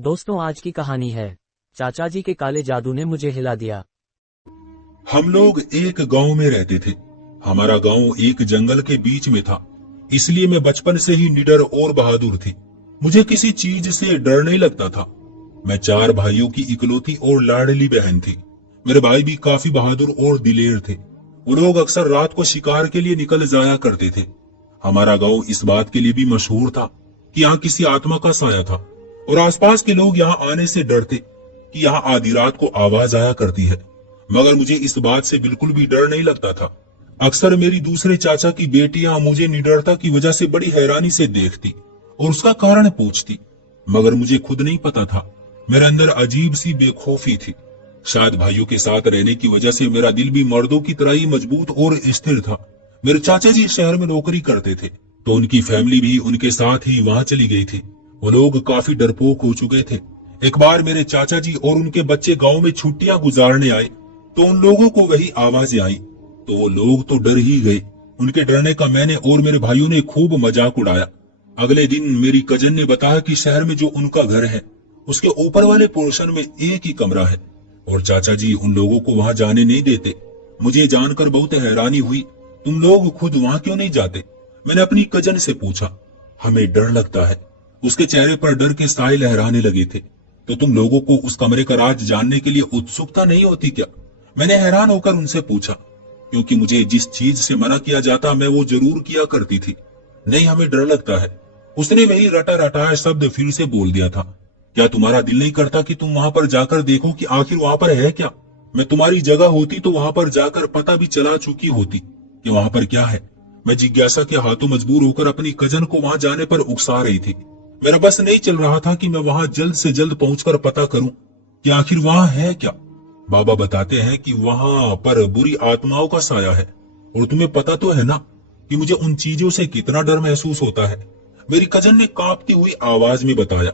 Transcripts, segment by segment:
दोस्तों, आज की कहानी है चाचा जी के काले जादू ने मुझे हिला दिया। हम लोग एक गांव में रहते थे। हमारा गांव एक जंगल के बीच में था, इसलिए मैं बचपन से ही निडर और बहादुर थी। मुझे किसी चीज से डर नहीं लगता था। मैं 4 भाइयों की इकलौती और लाडली बहन थी। मेरे भाई भी काफी बहादुर और दिलेर थे। वो लोग अक्सर रात को शिकार के लिए निकल जाया करते थे। हमारा गांव इस बात के लिए भी मशहूर था कि यहाँ किसी आत्मा का साया था, और आसपास के लोग यहाँ आने से डरते कि यहाँ आधी रात को आवाज आया करती है। मगर मुझे इस बात से बिल्कुल भी डर नहीं लगता था। अक्सर मेरी दूसरे चाचा की बेटियां मुझे निडरता की वजह से बड़ी हैरानी से देखती और उसका कारण पूछती, मगर मुझे खुद नहीं पता था। मेरे अंदर अजीब सी बेखौफी थी। शायद भाइयों के साथ रहने की वजह से मेरा दिल भी मर्दों की तरह ही मजबूत और स्थिर था। मेरे चाचा जी शहर में नौकरी करते थे, तो उनकी फैमिली भी उनके साथ ही वहां चली गई थी। वो लोग काफी डरपोक हो चुके थे। एक बार मेरे चाचा जी और उनके बच्चे गांव में छुट्टियां गुजारने आए, तो उन लोगों को वही आवाजें आई, तो वो लोग तो डर ही गए। उनके डरने का मैंने और मेरे भाइयों ने खूब मजाक उड़ाया। अगले दिन मेरी कजन ने बताया कि शहर में जो उनका घर है, उसके ऊपर वाले पोर्शन में एक ही कमरा है, और चाचा जी उन लोगों को वहां जाने नहीं देते। मुझे जानकर बहुत हैरानी हुई। तुम लोग खुद वहां क्यों नहीं जाते? मैंने अपनी कजन से पूछा। हमें डर लगता है। उसके चेहरे पर डर के साए लहराने लगे थे। तो तुम लोगों को उस कमरे का राज जानने के लिए उत्सुकता नहीं होती क्या? मैंने हैरान होकर उनसे पूछा, क्योंकि मुझे जिस चीज से मना किया जाता मैं वो जरूर किया करती थी। नहीं, हमें डर लगता है। उसने वही रटा रटाया शब्द फिर से बोल दिया था। क्या तुम्हारा दिल नहीं करता कि तुम वहां पर जाकर देखो कि आखिर वहां पर है क्या? मैं तुम्हारी जगह होती तो वहां पर जाकर पता भी चला चुकी होती कि वहां पर क्या है। मैं जिज्ञासा के हाथों मजबूर होकर अपनी कजन को वहां जाने पर उकसा रही थी। मेरा बस नहीं चल रहा था कि मैं वहां जल्द से जल्द पहुंचकर पता करूं कि आखिर वहां है क्या। बाबा बताते हैं कि वहां पर बुरी आत्माओं का साया है, और तुम्हें पता तो है ना कि मुझे उन चीजों से कितना डर महसूस होता है। मेरी कजन ने कांपती हुई आवाज में बताया।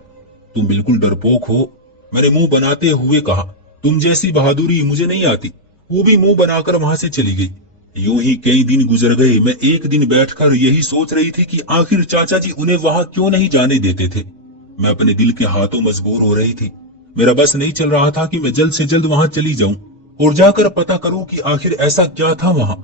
तुम बिल्कुल डरपोक हो, मैंने मुंह बनाते हुए कहा। तुम जैसी बहादुरी मुझे नहीं आती। वो भी मुंह बनाकर वहां से चली गई। यूं ही कई दिन गुजर गए। मैं एक दिन बैठकर यही सोच रही थी कि आखिर चाचा जी उन्हें वहां क्यों नहीं जाने देते थे। मैं अपने दिल के हाथों मजबूर हो रही थी। मेरा बस नहीं चल रहा था कि मैं जल्द से जल्द वहां चली जाऊं और जाकर पता करूं कि आखिर ऐसा क्या था वहां,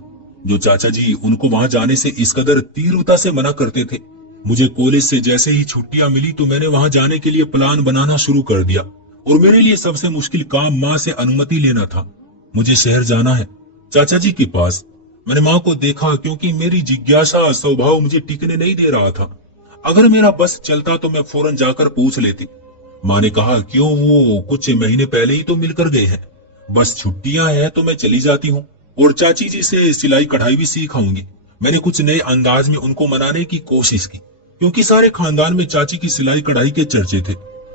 जो चाचा जी उनको वहां जाने से इस कदर तीव्रता से मना करते थे। मुझे कॉलेज से जैसे ही छुट्टियां मिली तो मैंने वहां जाने के लिए प्लान बनाना शुरू कर दिया, और मेरे लिए सबसे मुश्किल काम माँ से अनुमति लेना था। मुझे शहर जाना है, चाचा जी के पास। मैंने माँ को देखा, क्योंकि मेरी जिज्ञासा स्वभाव मुझे टिकने नहीं दे रहा था। अगर मेरा बस चलता तो मैं फौरन जाकर पूछ लेती। माँ ने कहा, क्यों, वो कुछ महीने पहले ही तो मिलकर गए हैं। बस छुट्टियां हैं तो मैं चली जाती हूँ, और चाची जी से सिलाई कढ़ाई भी सीख आऊंगी। मैंने कुछ नए अंदाज में उनको मनाने की कोशिश की, क्योंकि सारे खानदान में चाची की सिलाई कढ़ाई के चर्चे थे,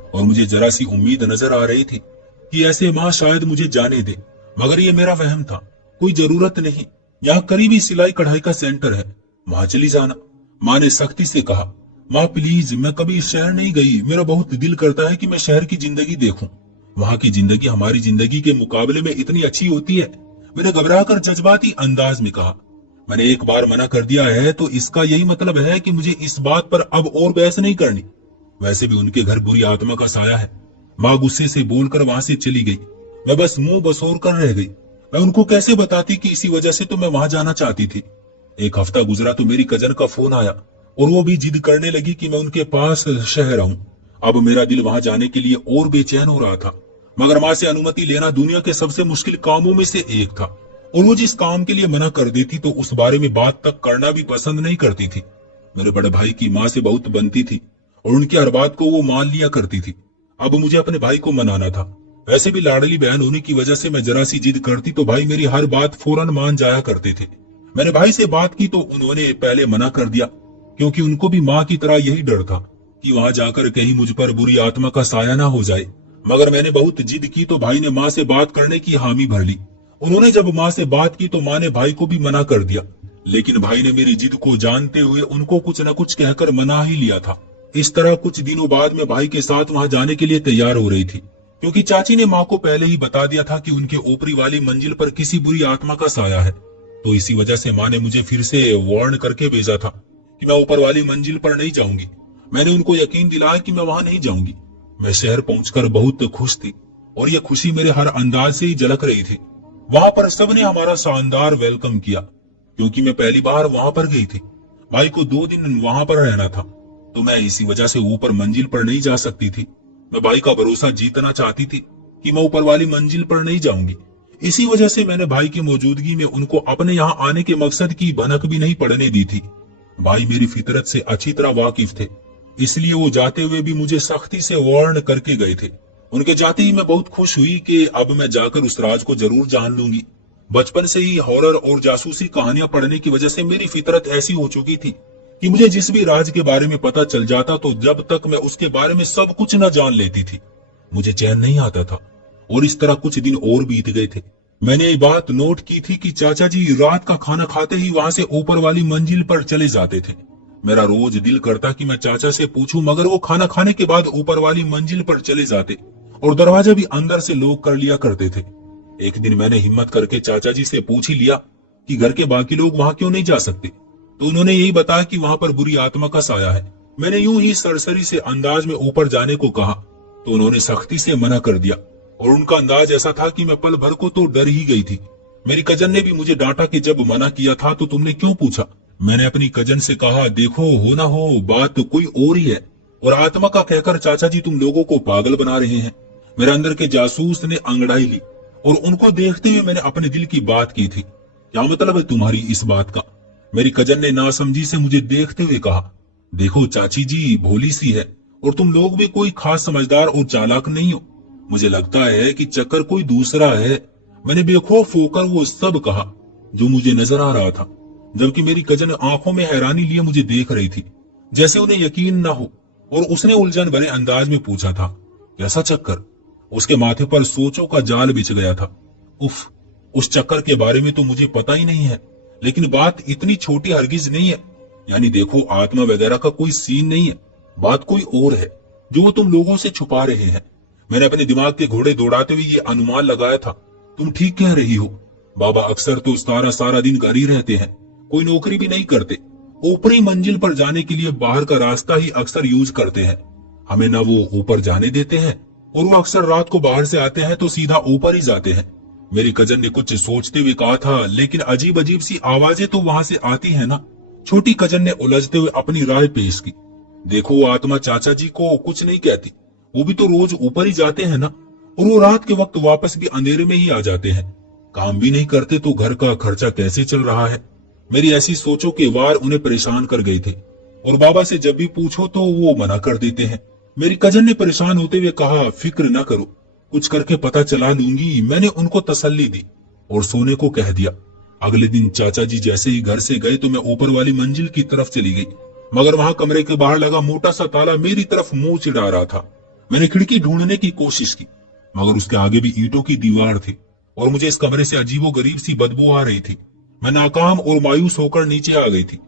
और मुझे जरा सी उम्मीद नजर आ रही थी कि ऐसे माँ शायद मुझे जाने दे। मगर ये मेरा वहम था। कोई जरूरत नहीं, यहाँ करीबी सिलाई कढ़ाई का सेंटर है, वहां चली जाना। माँ ने सख्ती से कहा। माँ प्लीज, मैं कभी शहर नहीं गई। मेरा बहुत दिल करता है कि मैं शहर की जिंदगी देखूं। वहां की जिंदगी हमारी जिंदगी के मुकाबले में इतनी अच्छी होती है। मैंने घबराकर जज्बाती अंदाज में कहा। मैंने एक बार मना कर दिया है तो इसका यही मतलब है कि मुझे इस बात पर अब और बहस नहीं करनी। वैसे भी उनके घर बुरी आत्मा का साया है। माँ गुस्से से बोलकर वहां से चली गई। मैं बस मुंह बसोर कर रह गई। मैं उनको कैसे बताती कि इसी वजह से तो मैं वहां जाना चाहती थी। एक हफ्ता गुजरा तो मेरी कजन का फोन आया, और वो भी जिद करने लगी कि मैं उनके पास शहर आऊं। अब मेरा दिल वहां जाने के लिए और बेचैन हो रहा था, मगर माँ से अनुमति लेना दुनिया के सबसे मुश्किल कामों में से एक था, और वो जिस काम के लिए मना कर देती तो उस बारे में बात तक करना भी पसंद नहीं करती थी। मेरे बड़े भाई की माँ से बहुत बनती थी, और उनकी हर बात को वो मान लिया करती थी। अब मुझे अपने भाई को मनाना था। वैसे भी लाडली बहन होने की वजह से मैं जरा सी जिद करती तो भाई मेरी हर बात फौरन मान जाया करते थे। मैंने भाई से बात की तो उन्होंने पहले मना कर दिया, क्योंकि उनको भी माँ की तरह यही डर था कि वहां जाकर कहीं मुझ पर बुरी आत्मा का साया ना हो जाए। मगर मैंने बहुत जिद की तो भाई ने माँ से बात करने की हामी भर ली। उन्होंने जब माँ से बात की तो माँ ने भाई को भी मना कर दिया, लेकिन भाई ने मेरी जिद को जानते हुए उनको कुछ न कुछ कहकर मना ही लिया था। इस तरह कुछ दिनों बाद मैं भाई के साथ वहां जाने के लिए तैयार हो रही थी, क्योंकि चाची ने माँ को पहले ही बता दिया था कि उनके ऊपरी वाली मंजिल पर किसी बुरी आत्मा का साया है। तो इसी वजह से माँ ने मुझे फिर से वार्न करके भेजा था कि मैं ऊपर वाली मंजिल पर नहीं जाऊंगी। मैंने उनको यकीन दिलाया कि मैं वहां नहीं जाऊंगी। मैं शहर पहुंचकर बहुत खुश थी और यह खुशी मेरे हर अंदाज से ही झलक रही थी। वहां पर सबने हमारा शानदार वेलकम किया क्योंकि मैं पहली बार वहां पर गई थी। भाई को 2 दिन वहां पर रहना था तो मैं इसी वजह से ऊपर मंजिल पर नहीं जा सकती थी। मैं भाई का भरोसा जीतना चाहती थी कि मैं ऊपर वाली मंजिल पर नहीं जाऊंगी। इसी वजह से मैंने भाई की मौजूदगी में उनको अपने यहाँ आने के मकसद की भनक भी नहीं पड़ने दी थी। भाई मेरी फितरत से अच्छी तरह वाकिफ थे, इसलिए वो जाते हुए भी मुझे सख्ती से वार्न करके गए थे। उनके जाते ही मैं बहुत खुश हुई कि अब मैं जाकर उस राज को जरूर जान लूंगी। बचपन से ही हॉरर और जासूसी कहानियां पढ़ने की वजह से मेरी फितरत ऐसी हो चुकी थी कि मुझे जिस भी राज के बारे में पता चल जाता तो जब तक मैं उसके बारे में सब कुछ न जान लेती थी मुझे चैन नहीं आता था। और इस तरह कुछ दिन और बीत गए थे। मैंने ये बात नोट की थी कि चाचा जी रात का खाना खाते ही वहां से ऊपर वाली मंजिल पर चले जाते थे। मेरा रोज दिल करता कि मैं चाचा से पूछूं, मगर वो खाना खाने के बाद ऊपर वाली मंजिल पर चले जाते और दरवाजा भी अंदर से लॉक कर लिया करते थे। एक दिन मैंने हिम्मत करके चाचा जी से पूछ ही लिया कि घर के बाकी लोग वहां क्यों नहीं जा सकते, तो उन्होंने यही बताया कि वहां पर बुरी आत्मा का साया है। मैंने यूं ही सरसरी से अंदाज में ऊपर जाने को कहा तो उन्होंने सख्ती से मना कर दिया और उनका अंदाज ऐसा था कि मैं पल भर को तो डर ही गई थी। मेरी कजन ने भी मुझे डांटा कि जब मना किया था तो तुमने क्यों पूछा। मैंने अपनी कजन से कहा, देखो हो ना हो बात तो कोई और ही है और आत्मा का कहकर चाचा जी तुम लोगों को पागल बना रहे हैं। मेरे अंदर के जासूस ने अंगड़ाई ली और उनको देखते हुए मैंने अपने दिल की बात की थी। क्या मतलब है तुम्हारी इस बात का? मेरी कजन ने नासमझी से मुझे देखते हुए कहा, देखो चाची जी भोली सी है और तुम लोग भी कोई खास समझदार और चालाक नहीं हो। मुझे लगता है कि चक्कर कोई दूसरा है। मैंने बेखौफ होकर वो सब कहा जो मुझे नजर आ रहा था, जबकि मेरी कजन आंखों में हैरानी लिए मुझे देख रही थी जैसे उन्हें यकीन न हो। और उसने उलझन भरे अंदाज में पूछा था, कैसा चक्कर? उसके माथे पर सोचों का जाल बिछ गया था। उफ, उस चक्कर के बारे में तो मुझे पता ही नहीं है, लेकिन बात इतनी छोटी हरगिज नहीं है। यानी देखो आत्मा वगैरह का कोई सीन नहीं है, बात कोई और है जो वो तुम लोगों से छुपा रहे हैं। मैंने अपने दिमाग के घोड़े दौड़ाते हुए ये अनुमान लगाया था। तुम ठीक कह रही हो, बाबा अक्सर तो सारा दिन घर ही रहते हैं, कोई नौकरी भी नहीं करते। ऊपरी मंजिल पर जाने के लिए बाहर का रास्ता ही अक्सर यूज करते हैं। हमें ना वो ऊपर जाने देते हैं और वो अक्सर रात को बाहर से आते हैं तो सीधा ऊपर ही जाते हैं। मेरी कजन ने कुछ सोचते हुए कहा था, लेकिन अजीब अजीब सी आवाजें तो वहां से आती है ना। छोटी कजन ने उलझते हुए अपनी राय पेश की। देखो वो आत्मा चाचा जी को कुछ नहीं कहती, वो भी तो रोज ऊपर ही जाते हैं ना, और वो रात के वक्त वापस भी अंधेरे में ही आ जाते हैं। काम भी नहीं करते तो घर का खर्चा कैसे चल रहा है? मेरी ऐसी सोचों के वार उन्हें परेशान कर गए थे और बाबा से जब भी पूछो तो वो मना कर देते हैं। मेरी कजन ने परेशान होते हुए कहा, फिक्र न करो, कुछ करके पता चला लूंगी। मैंने उनको तसल्ली दी और सोने को कह दिया। अगले दिन चाचा जी जैसे ही घर से गए तो मैं ऊपर वाली मंजिल की तरफ चली गई, मगर वहां कमरे के बाहर लगा मोटा सा ताला मेरी तरफ मुंह चिढ़ा रहा था। मैंने खिड़की ढूंढने की कोशिश की, मगर उसके आगे भी ईंटों की दीवार थी और मुझे इस कमरे से अजीबो गरीब सी बदबू आ रही थी। मैं नाकाम और मायूस होकर नीचे आ गई थी।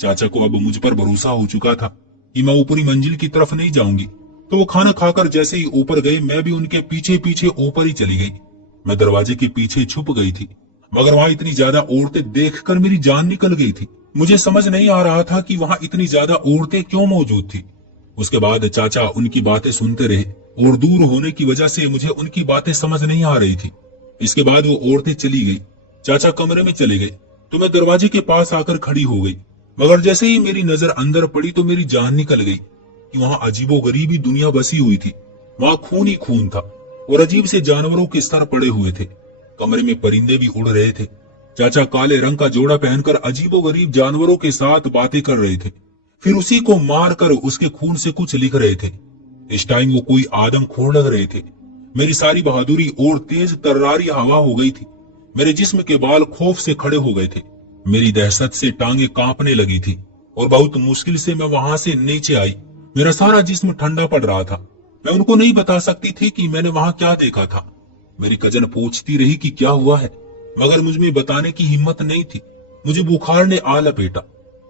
चाचा को अब मुझ पर भरोसा हो चुका था कि मैं ऊपरी मंजिल की तरफ नहीं जाऊंगी, तो वो खाना खाकर जैसे ही ऊपर गए मैं भी उनके पीछे पीछे ऊपर ही चली गई। मैं दरवाजे के पीछे छुप गई थी, मगर वहां इतनी ज्यादा औरतें देखकर मेरी जान निकल गई थी। मुझे समझ नहीं आ रहा था कि वहां इतनी ज्यादा औरतें क्यों मौजूद थी। उसके बाद चाचा उनकी बातें सुनते रहे और दूर होने की वजह से मुझे उनकी बातें समझ नहीं आ रही थी। इसके बाद वो औरतें चली गई, चाचा कमरे में चले गए तो मैं दरवाजे के पास आकर खड़ी हो गई। मगर जैसे ही मेरी नजर अंदर पड़ी तो मेरी जान निकल गई कि वहां अजीबो गरीबी दुनिया बसी हुई थी। वहां खून ही खून था और अजीब से जानवरों के सर पड़े हुए थे। कमरे में परिंदे भी उड़ रहे थे। चाचा काले रंग का जोड़ा पहनकर अजीबो गरीब जानवरों के साथ बातें कर रहे थे, फिर उसी को मार कर उसके खून से कुछ लिख रहे थे। इस टाइम वो कोई आदमखोर लग रहे थे। मेरी सारी बहादुरी और तेज तर्रारी हवा हो गई थी। मेरे जिस्म के बाल खौफ से खड़े हो गए थे। मेरी दहशत से टांगे कांपने लगी थी और बहुत मुश्किल से मैं वहां से नीचे आई। मेरा सारा जिस्म ठंडा पड़ रहा था। मैं उनको नहीं बता सकती थी कि मैंने वहां क्या देखा था। मेरी कजन पूछती रही कि क्या हुआ है, मगर मुझ में बताने की हिम्मत नहीं थी। मुझे बुखार ने आ लपेटा।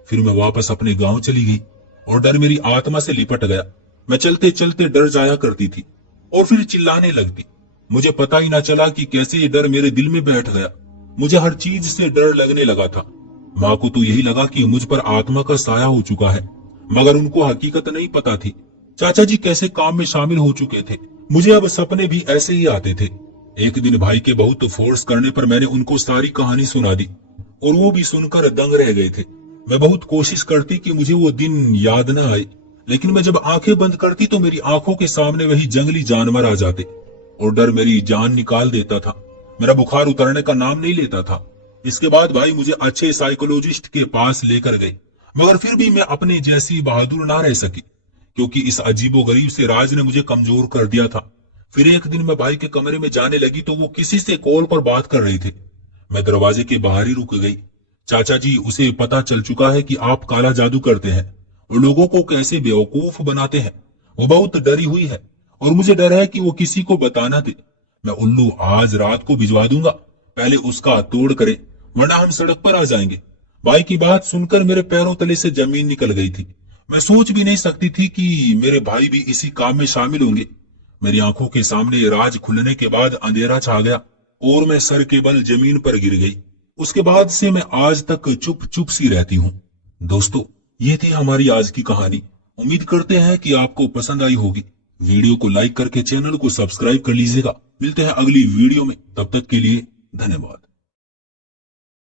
फिर मैं वापस अपने गांव चली गई और डर मेरी आत्मा से लिपट गया। मैं चलते चलते डर जाया करती थी और फिर चिल्लाने लगती। मुझे पता ही ना चला कि कैसे ये डर मेरे दिल में बैठ गया। मुझे हर चीज से डर लगने लगा था। माँ को तो यही लगा कि मुझ पर आत्मा का साया हो चुका है, मगर उनको हकीकत नहीं पता थी चाचा जी कैसे काम में शामिल हो चुके थे। मुझे अब सपने भी ऐसे ही आते थे। एक दिन भाई के बहुत फोर्स करने पर मैंने उनको सारी कहानी सुना दी और वो भी सुनकर दंग रह गए थे। मैं बहुत कोशिश करती कि मुझे वो दिन याद ना आए, लेकिन मैं जब आंखें बंद करती तो मेरी आंखों के सामने वही जंगली जानवर आ जाते और डर मेरी जान निकाल देता था। मेरा बुखार उतरने का नाम नहीं लेता था। इसके बाद भाई मुझे अच्छे साइकोलॉजिस्ट के पास लेकर गए, मगर फिर भी मैं अपने जैसी बहादुर ना रह सकी, क्योंकि इस अजीबोगरीब से राज ने मुझे कमजोर कर दिया था। फिर एक दिन मैं भाई के कमरे में जाने लगी तो वो किसी से कॉल पर बात कर रहे थे। मैं दरवाजे के बाहर ही रुक गई। चाचा जी, उसे पता चल चुका है कि आप काला जादू करते हैं और लोगों को कैसे बेवकूफ बनाते हैं। वो बहुत डरी हुई है और मुझे डर है कि वो किसी को बताना दे। मैं उल्लू आज रात को भिजवा दूंगा, पहले उसका तोड़ करे, वरना हम सड़क पर आ जाएंगे। भाई की बात सुनकर मेरे पैरों तले से जमीन निकल गई थी। मैं सोच भी नहीं सकती थी कि मेरे भाई भी इसी काम में शामिल होंगे। मेरी आंखों के सामने राज खुलने के बाद अंधेरा छा गया और मैं सर के बल जमीन पर गिर गई। उसके बाद से मैं आज तक चुप चुप सी रहती हूँ। दोस्तों, ये थी हमारी आज की कहानी। उम्मीद करते हैं कि आपको पसंद आई होगी। वीडियो को लाइक करके चैनल को सब्सक्राइब कर लीजिएगा। मिलते हैं अगली वीडियो में, तब तक के लिए धन्यवाद।